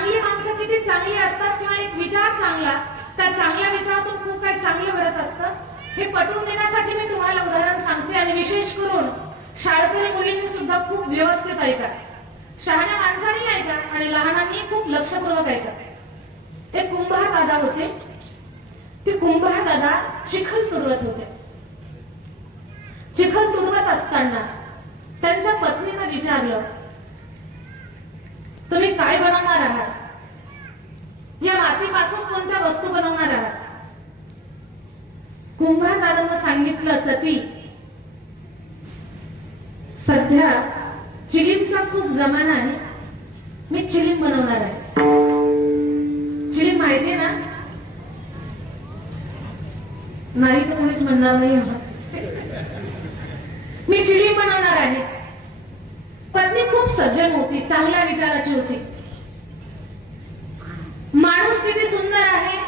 चांगली माणसं किती चांगली असतात किंवा एक विचार चांगला, त्या चांगल्या विचारातून खूप काही चांगलं घडत असतं हे पटवून देण्यासाठी मी तुम्हाला उदाहरण सांगते. आणि विशेष करून शाळकरी मुलींनी सुद्धा खूप व्यवस्थित ऐका, शहाण्या माणसांनी ऐका आणि लहानांनी खूप लक्षपूर्वक ऐका. ते कुंभार दादा होते. ते कुंभार दादा चिखल तुडवत होते. चिखल तुडवत असताना त्यांच्या पत्नीने विचारलं, तुम्ही काय बनवणार आहात? या मातीपासून कोणत्या वस्तू बनवणार आहात? कुंभार दादांना सांगितलं, सती सध्या चिलीमचा खूप जमाना आहे, मी चिलीम बनवणार आहे. चिलीम माहितीये ना? नाही तर कोणीच म्हणणार नाही. मी चिलीम बनवणार आहे. पत्नी खूप सज्जन होती, चांगल्या विचाराची होती. माणूस किती सुंदर आहे,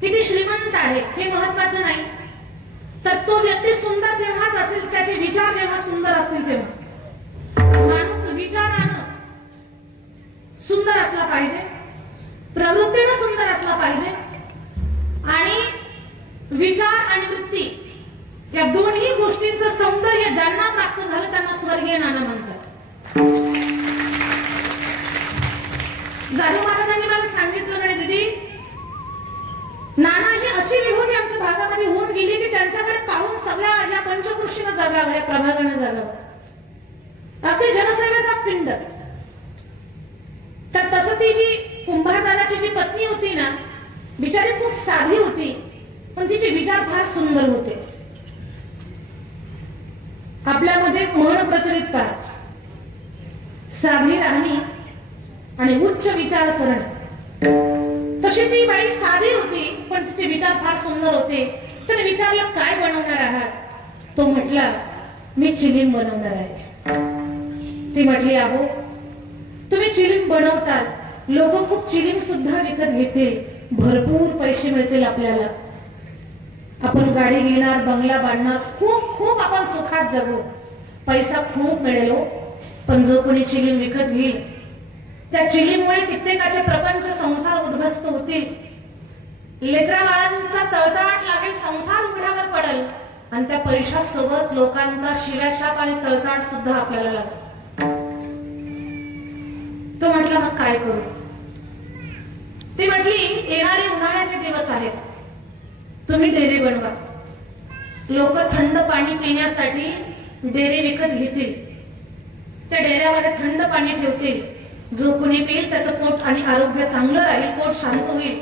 किती श्रीमंत आहे हे महत्वाचं नाही, तर तो व्यक्ती सुंदर तेव्हाच असेल त्याचे विचार जेव्हा सुंदर असतील तेव्हा. माणूस विचारानं सुंदर असला पाहिजे, प्रवृत्तीनं सुंदर असला पाहिजे आणि विचार आणि वृत्ती या दोन्ही गोष्टींचं सौंदर्य ज्यांना प्राप्त झालं त्यांना स्वर्गीय नाना म्हणतात. जाधव महाराजांनी मला सांगितलं, म्हणे दीदी, नाना ही अशी विभूती आमच्या भागामध्ये होऊन गेली की त्यांच्याकडे पाहून सगळ्या या पंचकृषीनं जगावं, या प्रभागाने जगावं. अगदी जनसेवेचाच पिंड. तर तसं ती जी कुंभार दादाची जी पत्नी होती ना, बिचारी खूप साधी होती, पण तिचे विचार फार सुंदर होते. आपल्यामध्ये म्हण प्रचलित पहा, साधी राहणी आणि उच्च विचारसरणी. तशी ती बाई साधी होती पण तिचे विचार फार सुंदर होते. तर विचारलं, काय बनवणार आहात? तो म्हटला, मी चिलीम बनवणार आहे. ती म्हटली, अहो तुम्ही चिलीम बनवताल, लोक खूप चिलीम सुद्धा विकत घेतील, भरपूर पैसे मिळतील आपल्याला, आपण गाडी घेणार, बंगला बांधणार, खूप खूप आपण सुखात जगू, पैसा खूप मिळेल. पण जो कोणी चिलीम विकत घेईल त्या चिलीमुळे कित्येकाचे प्रपंच संसार उद्ध्वस्त होतील, लेकरा बाळांचा तळतळाट लागेल, संसार उघड्यावर पडेल आणि त्या पैशासोबत लोकांचा शिव्याशाप आणि तळतळाट सुद्धा आपल्याला लागेल. तो म्हटला, मग काय करू? ती म्हटली, येणारे उन्हाळ्याचे दिवस आहेत, तुम्ही डेरे बनवा. लोक थंड पाणी पिण्यासाठी डेरे विकत घेतील, त्या डेऱ्यामध्ये थंड पाणी ठेवतील. जो कोणी पिईल त्याचं पोट आणि आरोग्य चांगलं राहील, पोट शांत होईल,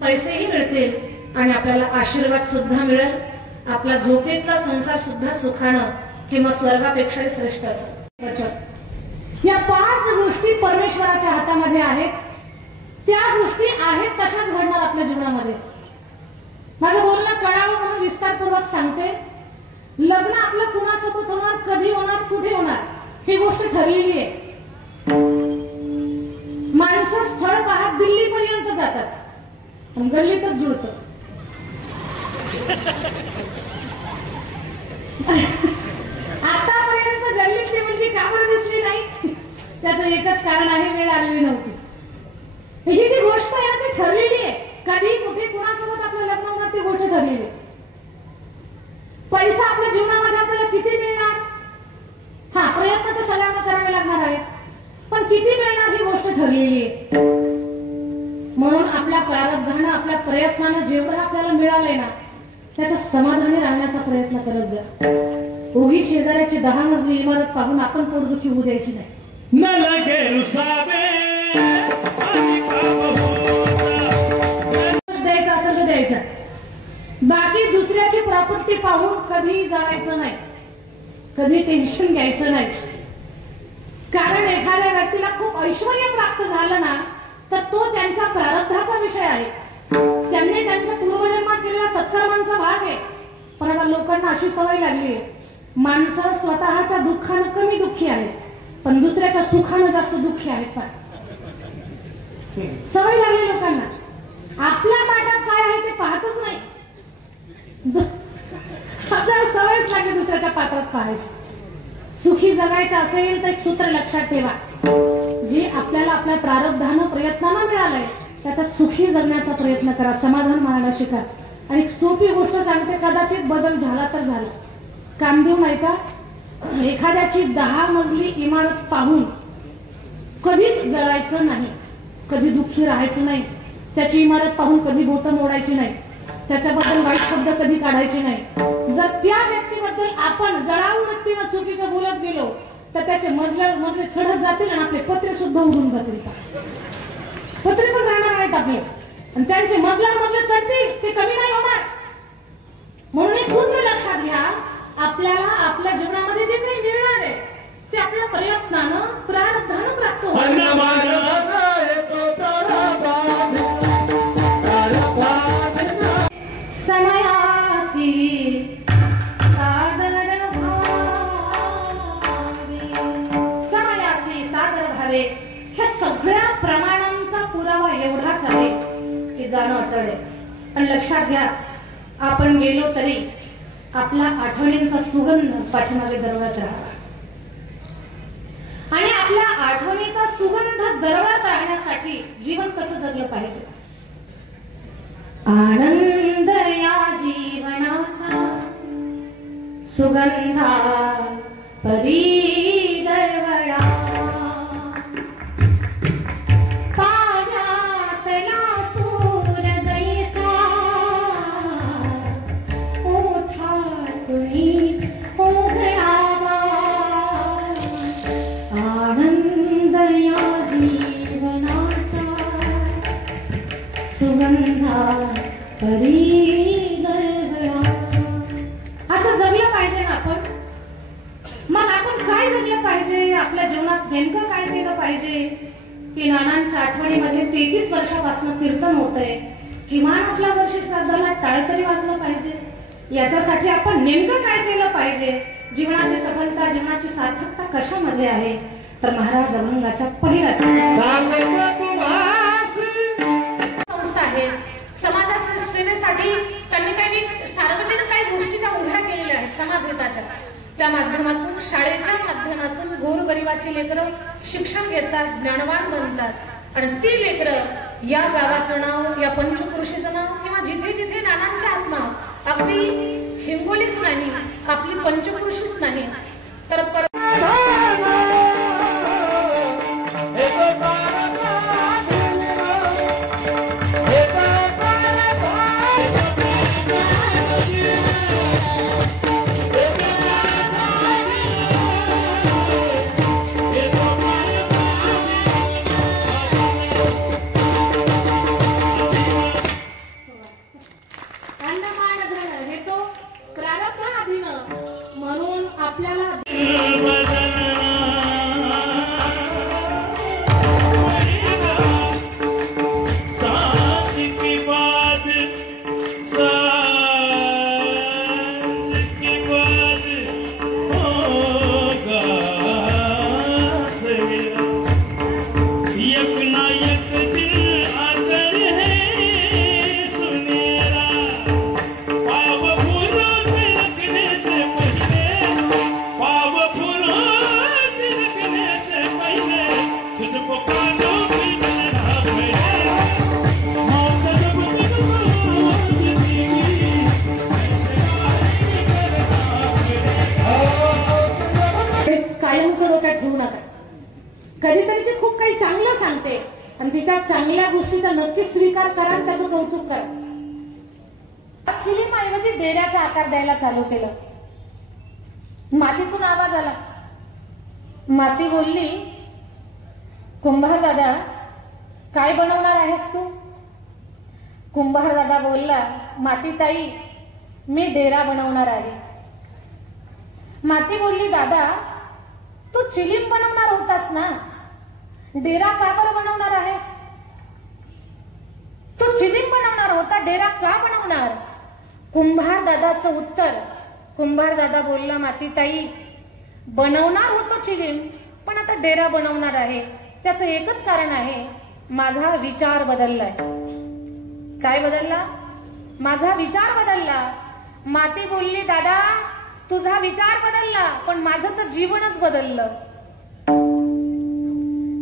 पैसेही मिळतील आणि आपल्याला आशीर्वाद सुद्धा मिळेल. आपला झोपेतला संसार सुद्धा सुखानं किंवा स्वर्गापेक्षा श्रेष्ठ असेल. या 5 गोष्टी परमेश्वराच्या हातामध्ये आहेत. त्या गोष्टी आहेत तशाच घडणार आपल्या जीवनामध्ये. माझं बोलणं कळावं म्हणून विस्तारपूर्वक सांगते. लग्न आपलं कुणासोबत होणार, कधी होणार, कुठे होणार ही गोष्ट ठरलेली आहे. माणसं स्थळ पाहत दिल्लीपर्यंत जातात पण गल्लीतच जुळत. आतापर्यंत गल्लीतली मुलगी कामाला दिसली नाही, त्याचं एकच कारण आहे, वेळ आलेली नव्हती. ही जी गोष्ट आहे ना ती ठरलेली आहे. कधी कुठे कुणासोबत आपलं लग्न होणार ती गोष्ट ठरलेली आहे. पैसा आपल्या जीवनामध्ये आपल्याला किती मिळणार, हा प्रयत्न तर सगळ्यांना करावे लागणार आहेत, पण किती मिळणार ही गोष्ट ठरलेली आहे. म्हणून आपल्या प्रारब्धानं, आपल्या प्रयत्नानं जेवढं आपल्याला मिळालंय ना त्याचा समाधानी राहण्याचा प्रयत्न करत जा. उगी शेजाऱ्याची 10 मजली इमारत पाहून आपण पोटदुखी होऊ द्यायची नाही. द्यायचा असेल तर द्यायचा, बाकी दुसऱ्याची प्रॉपर्टी पाहून कधी जळायचं नाही, कधी टेन्शन घ्यायचं नाही. कारण एखाद्या व्यक्तीला खूप ऐश्वर्य प्राप्त झालं ना तर तो त्यांच्या प्रारब्धाचा विषय आहे. त्यांनी त्यांच्या पूर्वजन्मात केलेला सत्कर्मांचा भाग आहे. पण आता लोकांना अशी सवय लागली आहे, माणसं स्वतःच्या दुःखानं कमी दुःखी आहेत पण दुसऱ्याच्या सुखानं जास्त दुःखी आहेत. सवय लागली लोकांना, आपल्या ताटात काय आहे ते पाहतच नाही. आपल्याला सवयच लागली दुसऱ्याच्या पात्रात पाहायची. सुखी जगायचं असेल तर एक सूत्र लक्षात ठेवा, जी आपल्याला आपल्या प्रारब्धानं प्रयत्नानं मिळालंय त्याचा सुखी जगण्याचा प्रयत्न करा, समाधान मानणं शिका. आणि सोपी गोष्ट सांगते, कदाचित बदल झाला तर झाला. कामदेव नाही का, एखाद्याची 10 मजली इमारत पाहून कधीच जळायचं नाही, कधी दुःखी राहायचं नाही. त्याची इमारत पाहून कधी बोटं मोडायची नाही, त्याच्याबद्दल वाईट शब्द कधी काढायचे नाही. जर त्या व्यक्तीबद्दल आपण जळाऊ व्यक्तीनं चुकीचं बोलत गेलो तर त्याचे मजले चढत जातील आणि आपले पत्रे सुद्धा उडून जातील. पत्रे पण राहणार आहेत आपले आणि त्यांचे मजले चढतील, ते कमी नाही होणार. म्हणून हे सूत्र लक्षात घ्या, आपल्याला आपल्या जीवनामध्ये जे काही मिळणार आहे ते आपल्या प्रयत्नानं प्रारब्धानं प्राप्त होईल. समयासी सादर भावे, ह्या सगळ्या प्रमाणांचा पुरावा एवढाच आहे की जाणं अटळ आहे. पण लक्षात घ्या, आपण गेलो तरी आपला आठवणींचा सुगंध पाठीमागे दरवळत राहावा. आणि आपल्या आठवणीचा सुगंध दरवळत राहण्यासाठी जीवन कसं जगलं पाहिजे? आनंद या जीवनाचा सुगंधा परी दरवळा, पाण्यातला सूर जैसा ओठातून ओघळावा. आनंद या जीवनाचा सुगंधा परी दरवळा. असं जगलं पाहिजे ना आपण. मग आपण काय जगलं पाहिजे, आपल्या जीवनात नेमकं काय केलं पाहिजे की नानांच्या आठवणीमध्ये 33 वर्षापासून कीर्तन होतंय, किमान आपल्या वर्ष श्राद्धाला टाळ तरी वाजलं पाहिजे. याच्यासाठी आपण नेमकं काय केलं पाहिजे? जीवनाची सफलता, जीवनाची सार्थकता कशामध्ये आहे? तर महाराज अभंगाच्या पहिल्या संस्था आहेत, समाजाच्या सेवेसाठी त्यांनी काही सार्वजनिक काही गोष्टी ज्या उभ्या केलेल्या आहेत समाज हिताच्या, त्या माध्यमातून शाळेच्या माध्यमातून गोरगरिबाची लेकरं शिक्षण घेतात, ज्ञानवान बनतात. आणि ती लेकरं या गावाचं नाव, या पंचक्रोशीचं नाव किंवा जिथे जिथे नानांच्या आत्मा, अगदी हिंगोलीच नाही, आपली पंचक्रोशीच नाही तर म्हणून आपल्याला ठेवू नका. कधीतरी ती खूप काही चांगलं सांगते आणि तिच्या चांगल्या गोष्टीचा नक्की स्वीकार करा, त्याचं कौतुक करा. चिलीमऐवजी डेऱ्याचा आकार द्यायला चालू केलं. मातीतून आवाज आला. माती बोलली, कुंभार दादा काय बनवणार आहेस तू? कुंभार दादा बोलला, माती ताई मी डेरा बनवणार आहे. माती बोलली, दादा तू चिलीम बनवणार होतास ना, डेरा का बरं बनवणार आहेस? तू चिलीम बनवणार होता, डेरा का बनवणार? कुंभार दादाचं उत्तर. कुंभार दादा बोलला, मातीताई बनवणार होतो चिलीम, पण आता डेरा बनवणार आहे. त्याचं एकच कारण आहे, माझा विचार बदललाय. काय बदलला? माझा विचार बदलला. माती बोलली, दादा तुझा विचार बदलला, पण माझं तर जीवनच बदललं.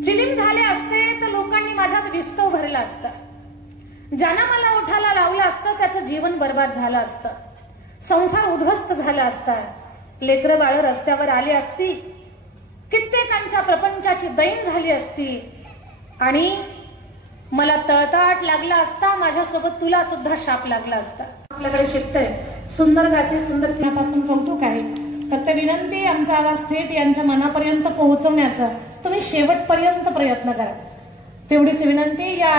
चिलीम विस्तव भरला असता. ज्यानं मला ओठाला लावलं असतं त्याचं जीवन बर्बाद झालं असतं. संसार उद्ध्वस्त झाला असता. लेकरं बाळ रस्त्यावर आली असती. कित्येकांच्या प्रपंचाची दैन झाली असती. आणि मला तळतळाट लागला असता. माझ्यासोबत तुला सुद्धा शाप लागला असता. आपल्याकडे शिकतंय, सुंदर गाते, सुंदर पासून कौतुक आहे. फक्त विनंती, आमचा आवाज थेट यांच्या मनापर्यंत पोहोचवण्याचा तुम्ही शेवटपर्यंत प्रयत्न करा, तेवढीच विनंती. या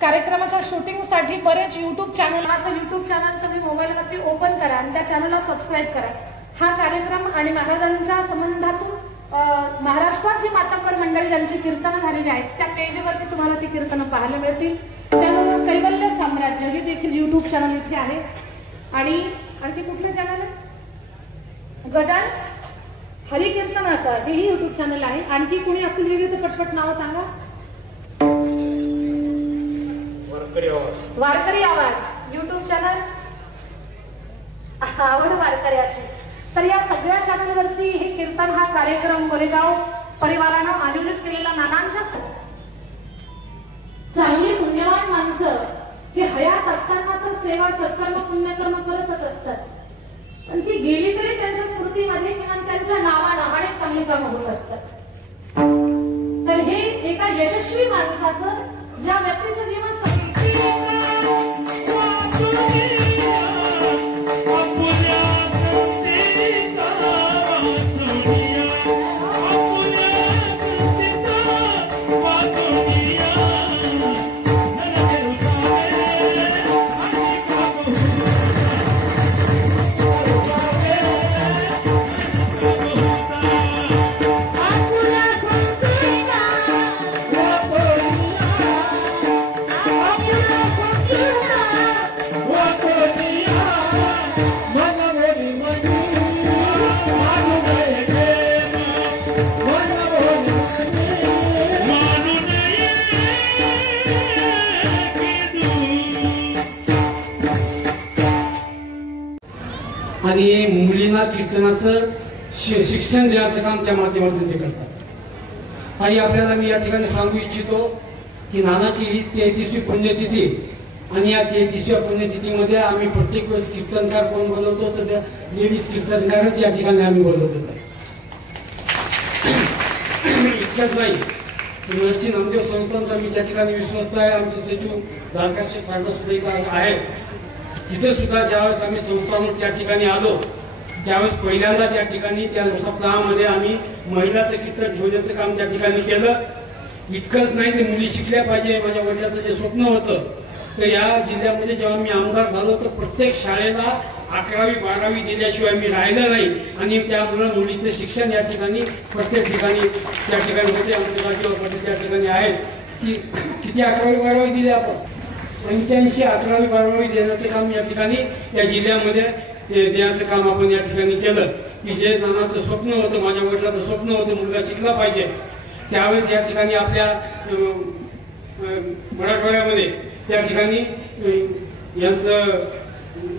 कार्यक्रमाच्या शूटिंगसाठी बरेच युट्यूब चॅनल, माझं युट्यूब चॅनल तुम्ही मोबाईलवरती ओपन करा आणि त्या चॅनलला सबस्क्राईब करा. हा कार्यक्रम आणि महाराजांच्या संबंधातून महाराष्ट्रात जी मातंबर मंडळी ज्यांची कीर्तनं झालेली आहेत त्या पेजवरती तुम्हाला ती कीर्तनं पाहायला मिळतील. त्याचबरोबर कैवल्य साम्राज्य हे देखील युट्यूब चॅनल इथे आहे. आणि आणखी कुठलं चॅनल आहे? गजान हरिकीर्तनाचा हेही युट्यूब चॅनल आहे. आणखी कुणी असतील वेगळी तर पटपट नावं सांगा. वारकरी आवाज युट्यूब चॅनल, आवड वारकरी असेल तर या सगळ्या चॅनलवरती हे कीर्तन हा कार्यक्रम गोरेगाव परिवारानं आयोजित केलेला नानांचा. चांगली पुण्यवान माणसं हे हयात असताना तर सेवा सत्कर्म पुण्यकर्म करतच असतात. पण ती गेली तरी त्यांच्या स्मृतीमध्ये किंवा त्यांच्या नावानं अनेक चांगली कामं होत असतात. तर हे एका यशस्वी माणसाचं, ज्या व्यक्तीचं जीवन आणि मुलींना कीर्तनाचं शिक्षण देण्याचं काम त्या माध्यमातून ते करतात. आणि आपल्याला मी या ठिकाणी सांगू इच्छितो की नानाची ही 33वी पुण्यतिथी आणि या 33व्या पुण्यतिथीमध्ये आम्ही प्रत्येक वेळेस कीर्तनकार कोण बोलवतो तर त्या लेडीज कीर्तनकारच या ठिकाणी आम्ही बोलवतो. इतकंच नाही, नरसिंह नामदेव संस्थांचा मी त्या ठिकाणी विश्वस्त आहे. आमचे सचिव धारकाशी सागर सुद्धा इथं आहे. तिथे सुद्धा ज्यावेळेस आम्ही संस्थांवर त्या ठिकाणी आलो त्यावेळेस पहिल्यांदा त्या ठिकाणी त्या सप्ताहामध्ये आम्ही महिलाचं कीर्तन ठेवण्याचं काम त्या ठिकाणी केलं. इतकंच नाही, ते मुली शिकल्या पाहिजे. माझ्या वडिलाचं जे स्वप्न होतं तर या जिल्ह्यामध्ये जेव्हा मी आमदार झालो तर प्रत्येक शाळेला 11वी 12वी दिल्याशिवाय मी राहिलं नाही. आणि त्यामुळे मुलीचं शिक्षण या ठिकाणी प्रत्येक ठिकाणी त्या ठिकाणी होते. आमच्या राज्यावर त्या ठिकाणी आहेत. किती 11वी 12वी दिले आपण? 85 11वी 12वी देण्याचं काम या ठिकाणी या जिल्ह्यामध्ये देण्याचं काम आपण या ठिकाणी केलं. की जे नानाचं स्वप्न होतं, माझ्या वडिलाचं स्वप्न होतं मुलगा शिकला पाहिजे, त्यावेळेस या ठिकाणी आपल्या मराठवाड्यामध्ये त्या ठिकाणी यांचं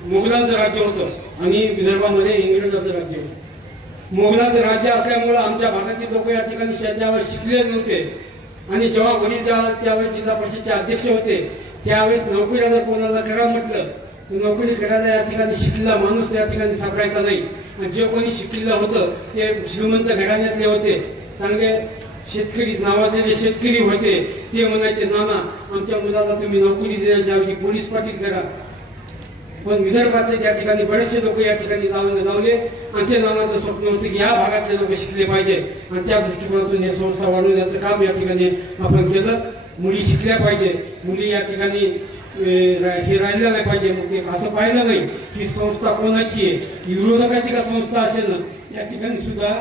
मुघलांचं राज्य होतं आणि विदर्भामध्ये इंग्रजांचं राज्य होतं. मुघलांचं राज्य असल्यामुळं आमच्या भागातील लोक या ठिकाणी त्यावेळेस शिकले नव्हते. आणि जेव्हा वडील त्यावेळेस जिल्हा परिषदचे अध्यक्ष होते त्यावेळेस नोकरीला जर कोणाला करा म्हटलं तर नोकरी करायला या ठिकाणी शिकलेला माणूस या ठिकाणी सापडायचा नाही. आणि जे कोणी शिकलेलं होतं ते श्रीमंत घराण्यातले होते, चांगले शेतकरी नावाजलेले शेतकरी होते. ते म्हणायचे नाना आमच्या मुलाला तुम्ही नोकरी देण्याच्या ऐवजी पोलीस पाटील करा. पण विदर्भातले त्या ठिकाणी बरेचसे लोक या ठिकाणी लावले आणि ते नानाचं स्वप्न होतं की या भागातले लोक शिकले पाहिजे आणि त्या दृष्टिकोनातून हे संस्था वाढवण्याचं काम या ठिकाणी आपण केलं. मुली शिकल्या पाहिजे, मुली या ठिकाणी हे राहिल्या नाही पाहिजे. मग ते असं पाहिलं नाही की संस्था कोणाची आहे, ही विरोधकाची का संस्था असेल ना, या ठिकाणी सुद्धा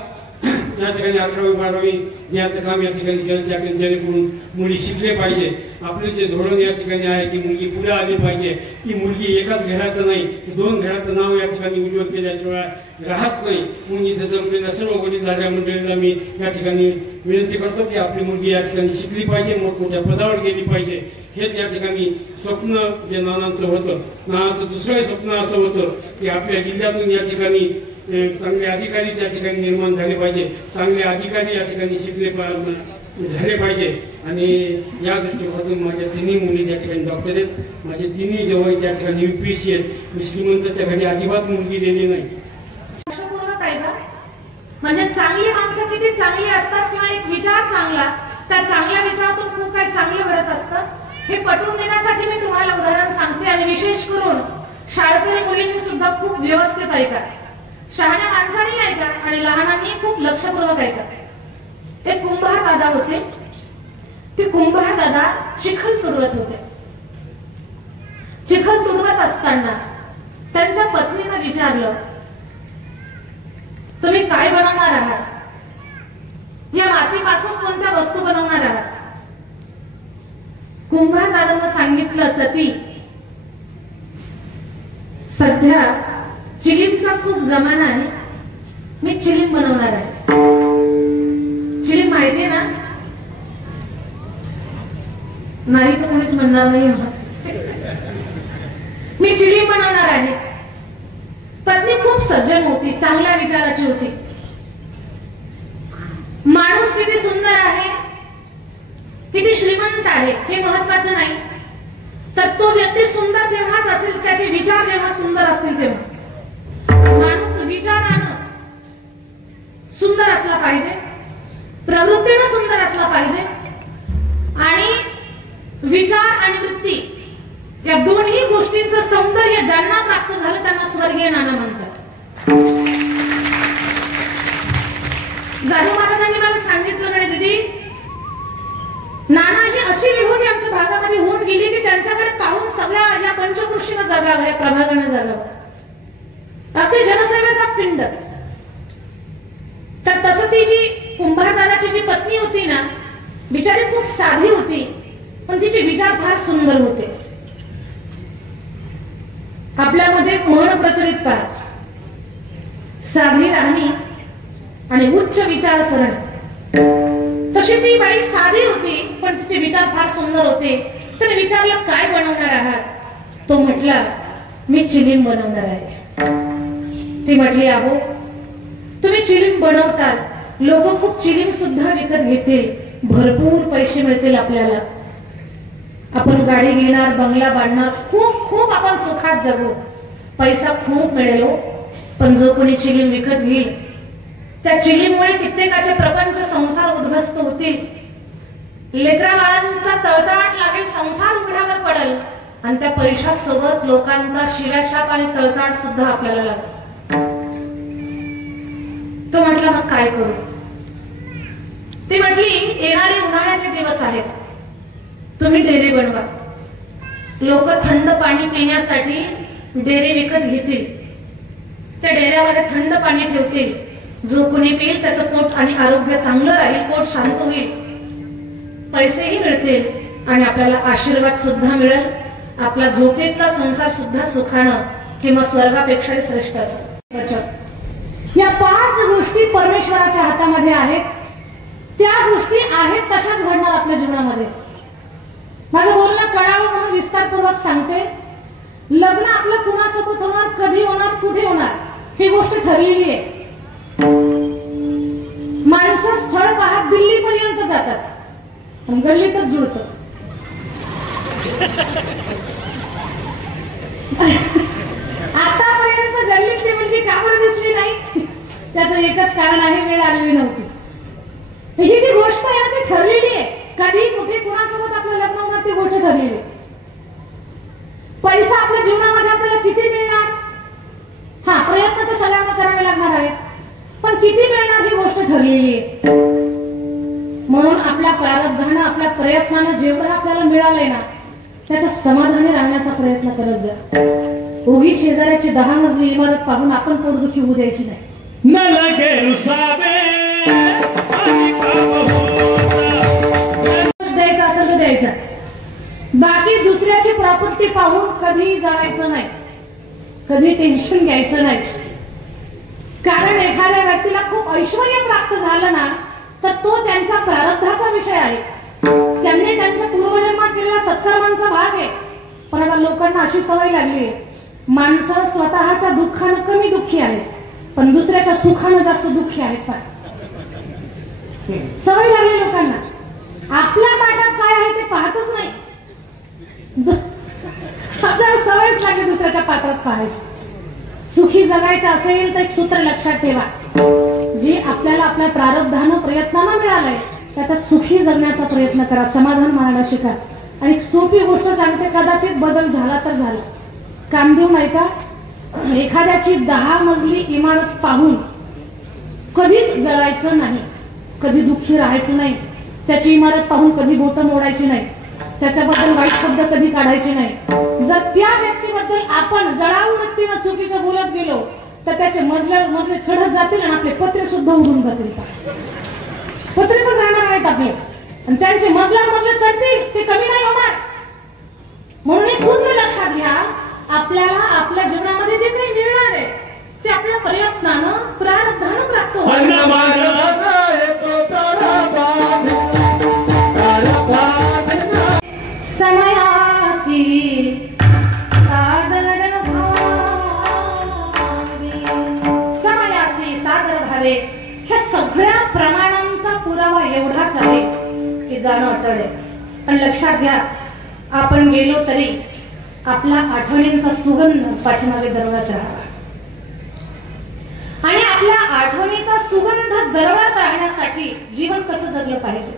या ठिकाणी 11वी 12वी द्यायचं काम या ठिकाणी केलं. जेणेकरून मुली शिकले पाहिजे. आपलं जे धोरण या ठिकाणी आहे की मुलगी पुढे आली पाहिजे. ती मुलगी एकाच घराचं नाही, 2 घराचं नाव या ठिकाणी उज्ज्वल केल्याशिवाय राहत नाही. म्हणून इथे जमलेल्या सर्व वडीलधाऱ्या मंडळींना मी या ठिकाणी विनंती करतो की आपली मुलगी या ठिकाणी शिकली पाहिजे, मोठमोठ्या पदावर गेली पाहिजे. हेच या ठिकाणी स्वप्न जे नानांचं होतं. नानाचं दुसरंही स्वप्न असं होतं की आपल्या जिल्ह्यातून या ठिकाणी चांगले अधिकारी त्या ठिकाणी निर्माण झाले पाहिजे, चांगले अधिकारी या ठिकाणी शिकले झाले पाहिजे. आणि या दृष्टिकोनातून माझ्या तिन्ही मुली त्या ठिकाणी डॉक्टर आहेत, माझे तिन्ही जवळ त्या ठिकाणी UPSC आहेत. मी श्रीमंताच्या घरी अजिबात मुलगी दिली नाही. म्हणजे चांगली माणसं किती चांगली असतात किंवा एक विचार चांगला, त्या चांगल्या विचारातून खूप काही चांगलं घडत असतं हे पटवून देण्यासाठी मी तुम्हाला उदाहरण सांगते. आणि विशेष करून शाळकरी मुलींनी सुद्धा खूप व्यवस्थित ऐका, शहाण्या माणसांनी ऐका आणि लहानांनी खूप लक्षपूर्वक ऐका. एक कुंभार दादा होते. ते कुंभार दादा चिखल तुडवत होते. चिखल तुडवत असताना त्यांच्या पत्नीने विचारलं, तुम्ही काय बनवणार आहात? या मातीपासून कोणत्या वस्तू बनवणार आहात? कुंभार दादांना सांगितलं, सती सध्या चिलीमचा खूप जमाना आहे, मी चिलीम बनवणार आहे. चिलीम माहितीये ना? नाही तर कोणीच म्हणणार नाही. मी चिलीम बनवणार आहे. पत्नी खूप सज्जन होती, चांगल्या विचाराची होती. माणूस किती सुंदर आहे, किती श्रीमंत आहे हे महत्वाचं नाही, तर तो व्यक्ती सुंदर तेव्हाच असेल त्याचे विचार जेव्हा सुंदर असतील तेव्हा. माणूस विचारानं सुंदर असला पाहिजे, प्रवृत्तीनं सुंदर असला पाहिजे आणि विचार आणि वृत्ती या दोन्ही गोष्टींचं सौंदर्य ज्यांना प्राप्त झालं त्यांना स्वर्गीय नाना म्हणतात. जाधव महाराजांनी मला सांगितलं नाही दीदी, नाना ही अशी विभूती आमच्या भागामध्ये होऊन गेली की त्यांच्याकडे पाहून सगळ्या या पंचकृषीनं जगावं, या प्रभागानं जगावं. अगदी जनसेवेचाच पिंड. तर तसं ती जी कुंभारदाराची जी पत्नी होती ना, बिचारी खूप साधी होती, पण तिचे विचार फार सुंदर होते. आपल्यामध्ये म्हण प्रचलित पाहत, साधी राहणी आणि उच्च विचारसरणी. तशी ती बाई साधी होती पण तिचे विचार फार सुंदर होते. तर विचारलं, काय बनवणार आहात? तो म्हटला, मी चिलीम बनवणार आहे. ती म्हटली, अहो तुम्ही चिलीम बनवताल, लोक खूप चिलीम सुद्धा विकत घेतील, भरपूर पैसे मिळतील आपल्याला, आपण गाडी घेणार, बंगला बांधणार, खूप खूप आपण सुखात जगू, पैसा खूप मिळेल. पण जो कोणी चिलीम विकत घेईल त्या चिलीमुळे कित्येकाचे प्रपंच संसार उद्ध्वस्त होतील, लेकरा बाळांचा तळतळाट लागेल, संसार उघड्यावर पडेल आणि त्या पैशासोबत लोकांचा शिव्याशाप आणि तळतळाट सुद्धा आपल्याला लागेल. तो म्हटला, मग काय करू? ती म्हटली, येणारे उन्हाळ्याचे दिवस आहेत, तुम्ही डेरे बनवा. लोक थंड पाणी पिण्यासाठी डेरे विकत घेतील, त्या डेऱ्यामध्ये थंड पाणी ठेवतील. जो कोणी पिईल त्याचं पोट आणि आरोग्य चांगलं राहील, पोट शांत होईल, पैसेही मिळतील आणि आपल्याला आशीर्वाद सुद्धा मिळेल. आपला झोपेतला संसार सुद्धा सुखानं किंवा स्वर्गापेक्षाही श्रेष्ठ असेल. या 5 गोष्टी परमेश्वराच्या हातामध्ये आहेत. त्या गोष्टी आहेत तशाच घडणार आपल्या जीवनामध्ये. माझं बोलणं कळावं म्हणून विस्तारपूर्वक सांगते. लग्न आपलं कुणासोबत होणार, कधी होणार, कुठे होणार ही गोष्ट ठरलेली आहे. माणसं स्थळ पाहत दिल्लीपर्यंत जातात पण गल्लीतच जुळतं. आतापर्यंत गल्लीतली मुलगी का बरं दिसली नाही? त्याचं एकच कारण आहे, वेळ आलेली नव्हती. ही जी गोष्ट आहे ना ती ठरलेली आहे. कधी कुठे कुणासोबत आपलं लग्न होणार ती गोष्ट ठरलेली आहे. पैसा आपल्या जीवनामध्ये आपल्याला किती मिळणार? हा, प्रयत्न तर सगळ्यांना करावे लागणार आहेत, पण किती मिळणार ही गोष्ट ठरलेली आहे. म्हणून आपल्या प्रारब्धानं, आपल्या प्रयत्नानं जेवढं आपल्याला मिळालंय ना त्याच्या समाधानी राहण्याचा प्रयत्न करत जा. उगीच शेजाऱ्याची 10 मजली इमारत पाहून आपण पोटदुखी होऊ द्यायची नाही. द्यायचा असेल तर द्यायचा, बाकी दुसऱ्याची प्राप्ती पाहून कधी जळायचं नाही, कधी टेन्शन घ्यायचं नाही. कारण एखाद्या व्यक्तीला खूप ऐश्वर्य प्राप्त झालं ना तर तो त्यांच्या प्रारब्धाचा विषय आहे. त्यांनी त्यांच्या पूर्वजन्मात केलेल्या सत्कर्मांचा भाग आहे. पण आता लोकांना अशी सवय लागली आहे, माणसं स्वतःच्या दुःखानं कमी दुःखी आहेत पण दुसऱ्याच्या सुखानं जास्त दुःखी आहेत. पण सवय लागली लोकांना. पाहायचे. सुखी जगायचं असेल तर एक सूत्र लक्षात ठेवा, जे आपल्याला आपल्या प्रारब्धानं प्रयत्नानं मिळालंय त्याच्यात सुखी जगण्याचा प्रयत्न करा, समाधान मानायला शिका. आणि एक सोपी गोष्ट सांगते, कदाचित बदल झाला तर झाला. काम देऊ नाही का, एखाद्याची 10 मजली इमारत पाहून कधीच जळायचं नाही, कधी दुःखी राहायचं नाही. त्याची इमारत पाहून कधी बोटं मोडायची नाही, त्याच्याबद्दल वाईट शब्द कधी काढायचे नाही. जर त्या व्यक्तीबद्दल आपण जळाऊ व्यक्तीनं चुकीचं बोलत गेलो तर त्याचे मजले चढत जातील आणि आपले पत्रे सुद्धा उडून जातील. पत्रे पण राहणार आहेत आपले आणि त्यांचे मजले चढतील, ते कमी नाही होणार. म्हणून एक सूत्र लक्षात घ्या, आपल्याला आपल्या जीवनामध्ये जे काही मिळणार आहे ते आपल्या प्रयत्नानं प्रारब्धानं प्राप्त होईल. समयासी सादर भावे, समयासी सादर भावे, ह्या सगळ्या प्रमाणांचा पुरावा एवढाच आहे की जाणं अटळ आहे. पण लक्षात घ्या, आपण गेलो तरी आपला आठवणींचा सुगंध पाठीमागे दरवळत राहावा. आणि आपल्या आठवणीचा सुगंध दरवळत राहण्यासाठी जीवन कसं जगलं पाहिजे.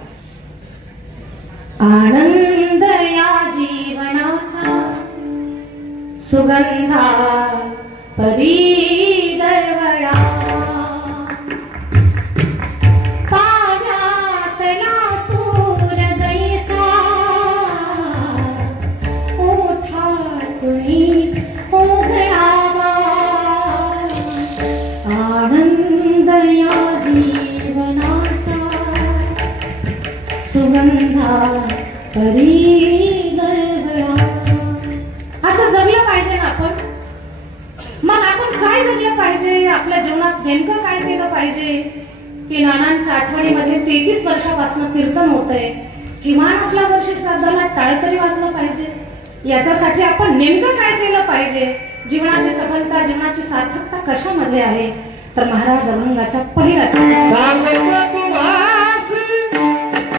आनंद या जीवनाचा सुगंधा परी दरवळा, पाण्यातला सूर जैसा ओठातुनी ओघळावा. आनंद या जीवनाचा सुगंधा परी दरवळा. असं जगलं पाहिजे ना आपण. मग आपण काय जगलं पाहिजे, आपल्या जीवनात नेमकं काय केलं पाहिजे की नानांच्या आठवणीमध्ये 33 वर्षापासून कीर्तन होतंय, किमान आपल्या वर्षी श्राद्धाला टाळ तरी वाजलं पाहिजे. याच्यासाठी आपण नेमकं काय केलं पाहिजे, जीवनाची सफलता जीवनाची सार्थकता कशामध्ये आहे, तर महाराज अभंगाच्या पहिल्या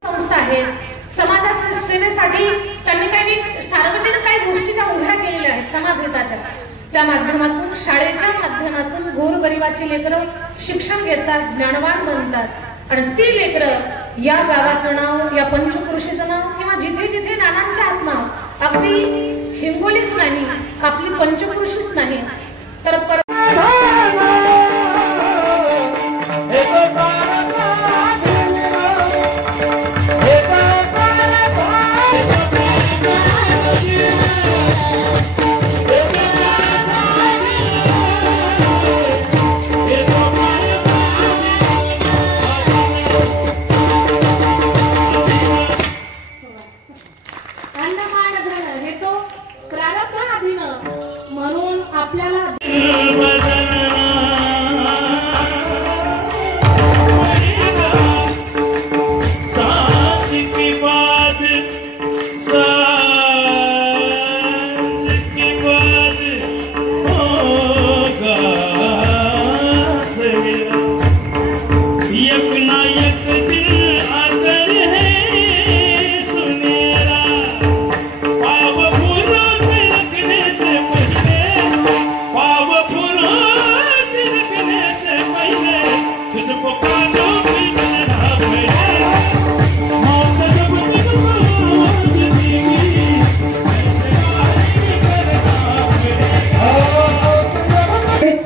संस्था आहेत. समाजाच्या सेवेसाठी त्यांनी काही सार्वजनिक काही गोष्टी ज्या उभ्या केलेल्या आहेत समाजहिताच्या, त्या माध्यमातून शाळेच्या माध्यमातून गोरगरिबाची लेकरं शिक्षण घेतात, ज्ञानवान बनतात. आणि ती लेकरं या गावाचं नाव, या पंचक्रोशीचं नाव किंवा जिथे जिथे नानांच्या हात नाव, अगदी हिंगोलीच नाही, आपली पंचक्रोशीच नाही तर म्हणून आपल्याला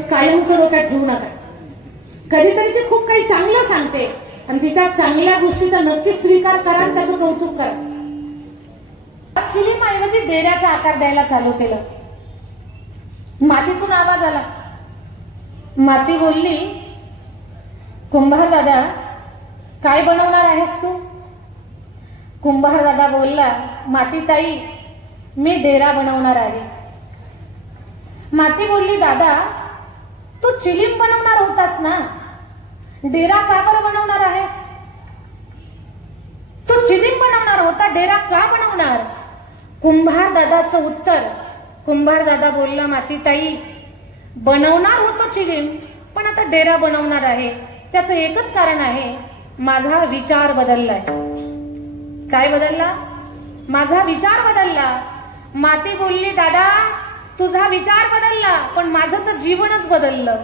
कायमचं डोक्यात ठेवू नका. कधीतरी ती खूप काही चांगलं सांगते आणि तिच्या चांगल्या गोष्टीचा नक्की स्वीकार करा आणि त्याचं कौतुक करा. चिलीमऐवजी डेऱ्याचा आकार द्यायला चालू केलं. मातीतून आवाज आला. माती बोलली, कुंभार दादा काय बनवणार आहेस तू. कुंभार दादा बोलला, माती ताई मी डेरा बनवणार आहे. माती बोलली, दादा तू चिलीम बनवणार होतास ना, डेरा का बरं बनवणार आहेस. तू चिलीम बनवणार होता, डेरा का बनवणार. कुंभार दादाचं उत्तर, कुंभार दादा बोलला, माती ताई बनवणार होतो चिलीम पण आता डेरा बनवणार आहे. त्याचं एकच कारण आहे, माझा विचार बदललाय. काय बदलला. माझा विचार बदलला. माती बोलली, दादा तुझा विचार बदलला, पण माझं तर जीवनच बदललं.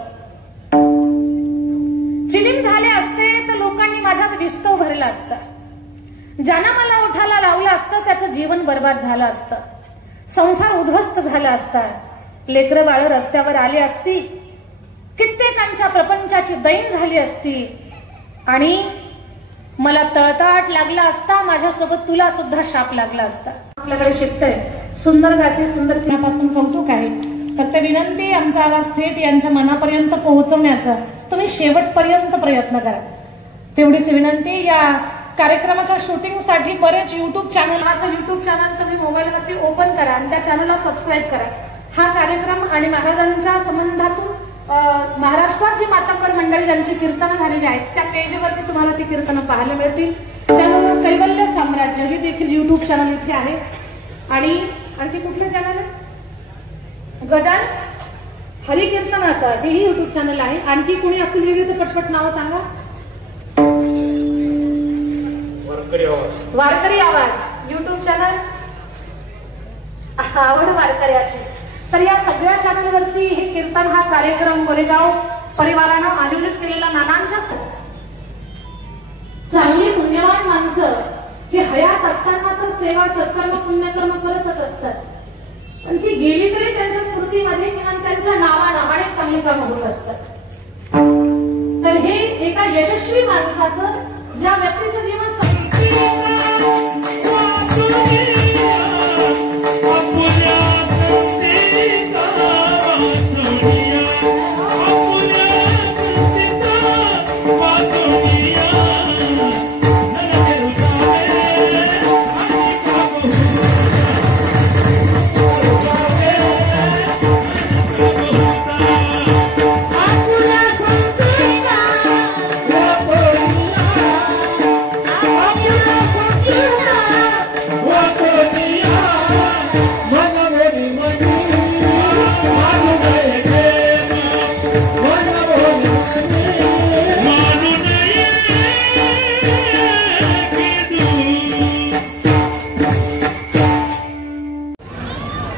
चिलीम झाले असते तर लोकांनी माझ्यात विस्तव भरला असता. ज्यानं मला उठायला लावलं असतं त्याचं जीवन बर्बाद झालं असतं. संसार उद्ध्वस्त झाला असता. लेकरं बाळ रस्त्यावर आली असती. कित्येकांच्या प्रपंचाची दैन झाली असती. आणि मला तळतळाट लागला असता. माझ्यासोबत तुला सुद्धा शाप लागला असता. आपल्याकडे शिकतंय, सुंदर गाते, सुंदर तिच्यापासून कौतुक आहे. फक्त विनंती, आमचा आवाज थेट यांच्या मनापर्यंत पोहोचवण्याचा तुम्ही शेवटपर्यंत प्रयत्न करा, तेवढीच विनंती. या कार्यक्रमाच्या शूटिंगसाठी बरेच युट्यूब चॅनल, माझं युट्यूब चॅनल तुम्ही मोबाईलवरती ओपन करा आणि त्या चॅनलला सबस्क्राईब करा. हा कार्यक्रम आणि महाराजांच्या संबंधातून महाराष्ट्रात जी मातंबर मंडळी ज्यांची कीर्तनं झालेली आहेत त्या पेजवरती तुम्हाला ती कीर्तनं पाहायला मिळतील. त्याचबरोबर कैवल्य साम्राज्य हे देखील युट्यूब चॅनल इथे आहे. आणि आणखी कुठले चॅनल आहे? गजान हरिकीर्तनाचा हेही युट्यूब चॅनल आहे. आणखी कोणी असतील वेगळी तर पटपट नावं सांगा. वारकरी आवाज युट्यूब चॅनल, आवड वारकऱ्याची. तर या सगळ्या चॅनलवरती हे कीर्तन हा कार्यक्रम गोरेगाव परिवारानं आयोजित केलेला नानांचा. चांगली पुण्यवान माणसं हे हयात असताना तर सेवा सत्कर्म पुण्यकर्म करतच असतात, पण ती गेली तरी त्यांच्या स्मृतीमध्ये किंवा त्यांच्या नावानं अनेक चांगली कामं होत असतात. तर हे एका यशस्वी माणसाचं, ज्या व्यक्तीचं जीवन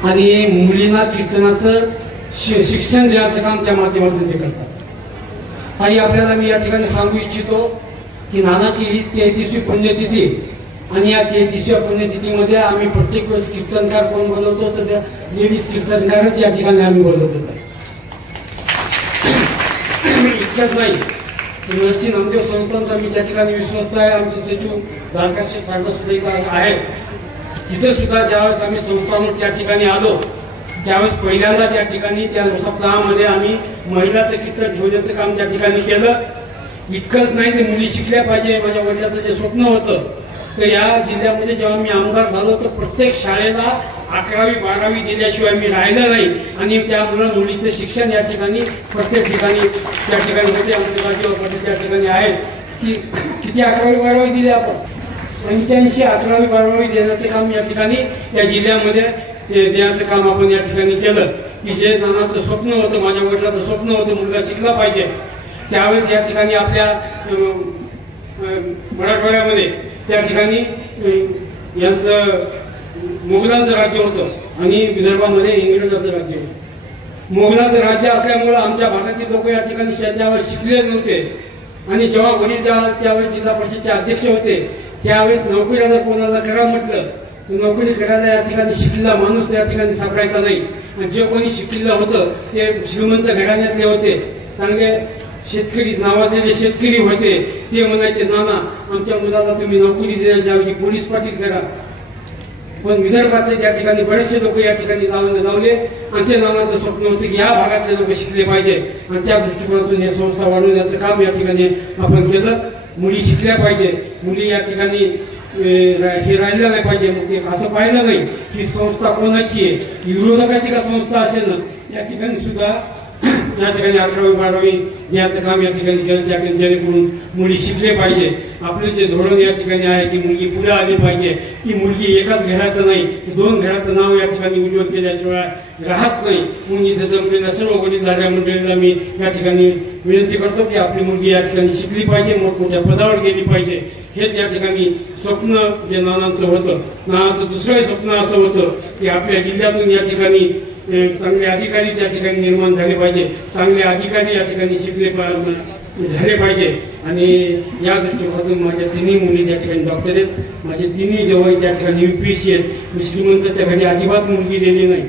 आणि मुलींना कीर्तनाचं शिक्षण देण्याचं काम त्या माध्यमातून ते करतात. आणि आपल्याला मी या ठिकाणी सांगू इच्छितो की नानाची ही 33वी पुण्यतिथी, आणि या 33व्या पुण्यतिथीमध्ये आम्ही प्रत्येक वेळेस कीर्तनकार कोण बोलवतो तर त्या लेडीज कीर्तनकारच या ठिकाणी आम्ही बोलवतो. इतकंच नाही, नरसी नामदेव संस्थांचा मी त्या ठिकाणी विश्वस्त आहे. आमचे सचिव धारकाशी सारखं सुद्धा इथं आहे. तिथे सुद्धा ज्यावेळेस आम्ही संस्थांवर त्या ठिकाणी आलो त्यावेळेस पहिल्यांदा त्या ठिकाणी त्या सप्ताहामध्ये आम्ही महिलाचं कीर्तन ठेवण्याचं काम त्या ठिकाणी केलं. इतकंच नाही, ते मुली शिकल्या पाहिजे. माझ्या वडिलाचं जे स्वप्न होतं, तर या जिल्ह्यामध्ये जेव्हा मी आमदार झालो तर प्रत्येक शाळेला 11वी 12वी दिल्याशिवाय मी राहिलं नाही. आणि त्यामुळे मुलीचं शिक्षण या ठिकाणी प्रत्येक ठिकाणी त्या ठिकाणी होते. आमचे राजीव पाटील त्या ठिकाणी आहेत. किती 11वी 12वी दिली आपण? 85 11वी 12वी देण्याचं काम या ठिकाणी या जिल्ह्यामध्ये देण्याचं काम आपण या ठिकाणी केलं. की जे नानाचं स्वप्न होतं, माझ्या वडिलाचं स्वप्न होतं मुलगा शिकला पाहिजे, त्यावेळेस या ठिकाणी आपल्या मराठवाड्यामध्ये त्या ठिकाणी यांचं मुघलांचं राज्य होतं आणि विदर्भामध्ये इंग्रजांचं राज्य होतं. मुघलांचं राज्य असल्यामुळं आमच्या भागातील लोक या ठिकाणी त्यावेळेस शिकले नव्हते. आणि जेव्हा वडील त्यावेळेस जिल्हा परिषदचे अध्यक्ष होते त्यावेळेस नोकरीला जर कोणाला करा म्हटलं तर नोकरी करायला या ठिकाणी शिकलेला माणूस या ठिकाणी सापडायचा नाही. आणि जे कोणी शिकलेलं होतं ते श्रीमंत घराण्यातले होते, चांगले शेतकरी नावाजलेले शेतकरी होते. ते म्हणायचे, नाना आमच्या मुलाला तुम्ही नोकरी देण्याच्या ऐवजी पोलीस पाटील करा. पण विदर्भातले त्या ठिकाणी बरेचसे लोक या ठिकाणी लावले. आणि ते नानाचं स्वप्न होतं की या भागातले लोक शिकले पाहिजे. आणि त्या दृष्टिकोनातून हे संस्था वाढवण्याचं काम या ठिकाणी आपण केलं. मुली शिकल्या पाहिजे, मुली या ठिकाणी हे राहिलं नाही पाहिजे. मग ते असं पाहिलं नाही ही संस्था कोणाची आहे, ही विरोधकाची का संस्था असेल ना. या ठिकाणी सुद्धा या ठिकाणी 11वी 12वी याचं काम या ठिकाणी केलं, जेणेकरून मुली शिकले पाहिजे. आपले जे धोरण या ठिकाणी आहे की मुलगी पुढे आली पाहिजे. ती मुलगी एकाच घराचं नाही, 2 घराचं नाव या ठिकाणी उज्ज्वल केल्याशिवाय राहत नाही. म्हणून इथे जमलेल्या सर्व वडीलधाऱ्या मंडळींना मी या ठिकाणी विनंती करतो की आपली मुलगी या ठिकाणी शिकली पाहिजे, मोठमोठ्या पदावर गेली पाहिजे. हेच या ठिकाणी स्वप्न जे नानांचं होतं. नानाचं दुसरंही स्वप्न असं होतं की आपल्या जिल्ह्यातून या ठिकाणी चांगले अधिकारी त्या ठिकाणी निर्माण झाले पाहिजे, चांगले अधिकारी या ठिकाणी शिकले झाले पाहिजे. आणि या दृष्टिकोनातून माझ्या तिन्ही मुली त्या ठिकाणी डॉक्टर आहेत, माझे तिन्ही जवळ त्या ठिकाणी UPSC आहेत. मी श्रीमंताच्या घरी अजिबात मुलगी दिली नाही.